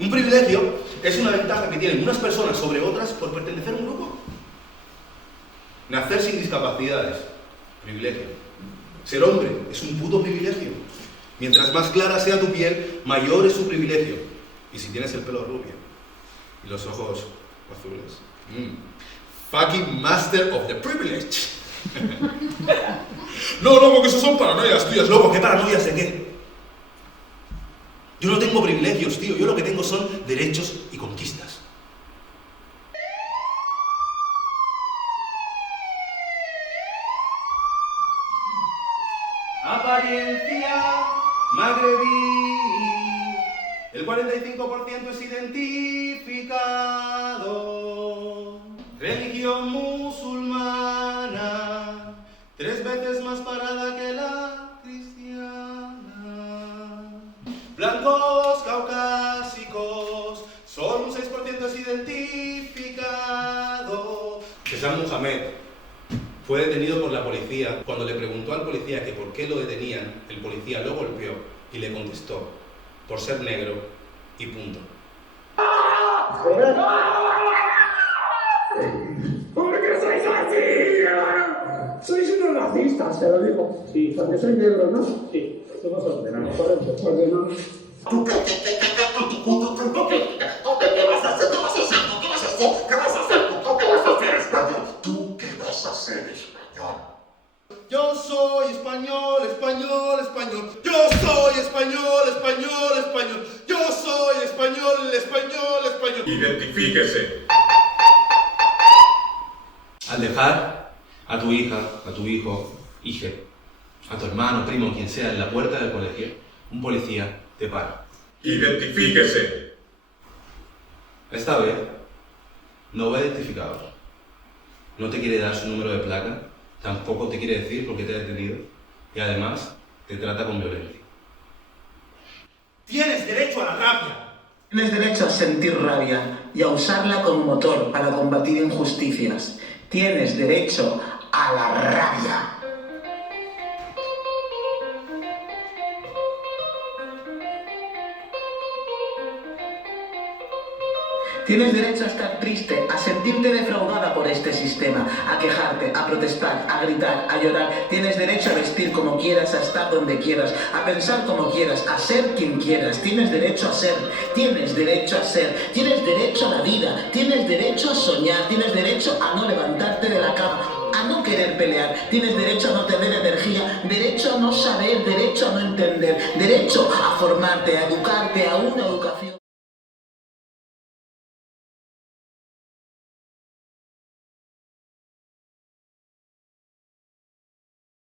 Un privilegio es una ventaja que tienen unas personas sobre otras por pertenecer a un grupo. Nacer sin discapacidades, privilegio. Ser hombre es un puto privilegio. Mientras más clara sea tu piel, mayor es su privilegio. Y si tienes el pelo rubio y los ojos azules. Fucking master of the privilege. No, porque eso son paranoias tuyas, loco. ¿Qué paranoias de qué? Yo no tengo privilegios, tío. Yo lo que tengo son derechos y conquistas. Apariencia magrebí. El 45% es identificado. Religión musulmana, 3 veces más parada que la cristiana. Blancos caucásicos, solo un 6% es identificado. César Mohamed fue detenido por la policía. Cuando le preguntó al policía que por qué lo detenían, el policía lo golpeó y le contestó: por ser negro y punto. ¿Por qué sois así? Sois unos racistas, se lo digo. Sí, porque soy negro, ¿no? Sí, somos ordenados. Ordenados. ¿Tú qué vas a hacer? ¿Qué vas a hacer? ¿Qué vas a hacer? ¿Qué vas a hacer? ¿Tú qué vas a hacer, español? ¿Tú qué vas a hacer, español? Yo soy español, español, español. Yo soy español, español, español. Yo soy español, español, español. Identifíquese. Al dejar a tu hija, a tu hijo, hije, a tu hermano, primo, quien sea, en la puerta del colegio, un policía te para. Identifíquese. Esta vez no va identificado. No te quiere dar su número de placa, tampoco te quiere decir por qué te ha detenido y además te trata con violencia. Tienes derecho a la rabia. Tienes derecho a sentir rabia y a usarla como motor para combatir injusticias. Tienes derecho a la rabia. Tienes derecho a estar triste, a sentirte defraudada por este sistema, a quejarte, a protestar, a gritar, a llorar. Tienes derecho a vestir como quieras, a estar donde quieras, a pensar como quieras, a ser quien quieras. Tienes derecho a ser, tienes derecho a ser, tienes derecho a la vida, tienes derecho a soñar, tienes derecho a no levantarte de la cama, a no querer pelear, tienes derecho a no tener energía, derecho a no saber, derecho a no entender, derecho a formarte, a educarte, a una educación.